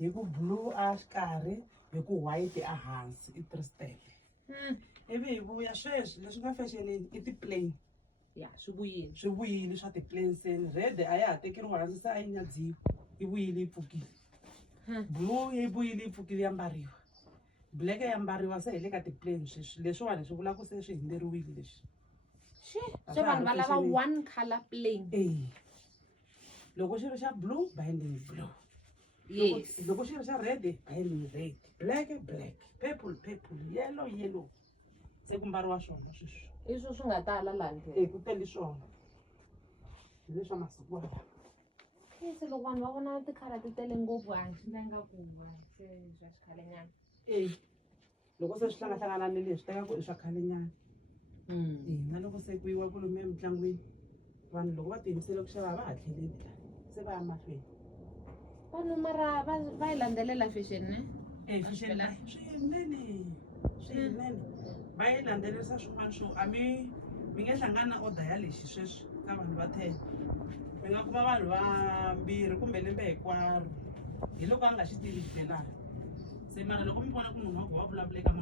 hi ku blue a xikarhi hi ku white a hansi i tristel ivi hi vuya sweswi leswi nga fashionini i ti-plain ya swi vuyile swa ti-plain seni red a ya ha tekeriwa hansi se a yi nyadziwa yi vuyile yi pfukile blue yi vuyile yi pfukile ya mbariwa black ya mbariwa se hi le ka ti-plain sweswi leswiwani swi vula ku se swi hundzeriwile leswi so vanhu va lava one color plain loko xi ri xa blue binding blue yes loko xi ri xa red binding red black purple yellow se ku mbariwa swona sweswi i swi nga tala lani ku tele swona hi leswa masiku lawa se loko vanhu va vona tikhala ti tele ngopfu hansi swi nga ku se swa xikhalenyana loko se swi hlangahlanganani leswi teka ku i swa khalenyana na loko se ku yiwa ku lomu emitlangwini vanhu loko va tiyimisele ku xava va ha tlheleli se va ya mahlweni vanhu mara va yi landzelela fashion ne fashion swinene va yi landzelerisa swin'wana swo mi nge hlangana na order ya lexi sweswi ka vanhu va 10 mi nga kuma vanhu vambirhi kumbe lembe hinkwaro hi loko a nga xi tivi xibelani se mara loko mi vona ku munhu wa ku va vulavula eka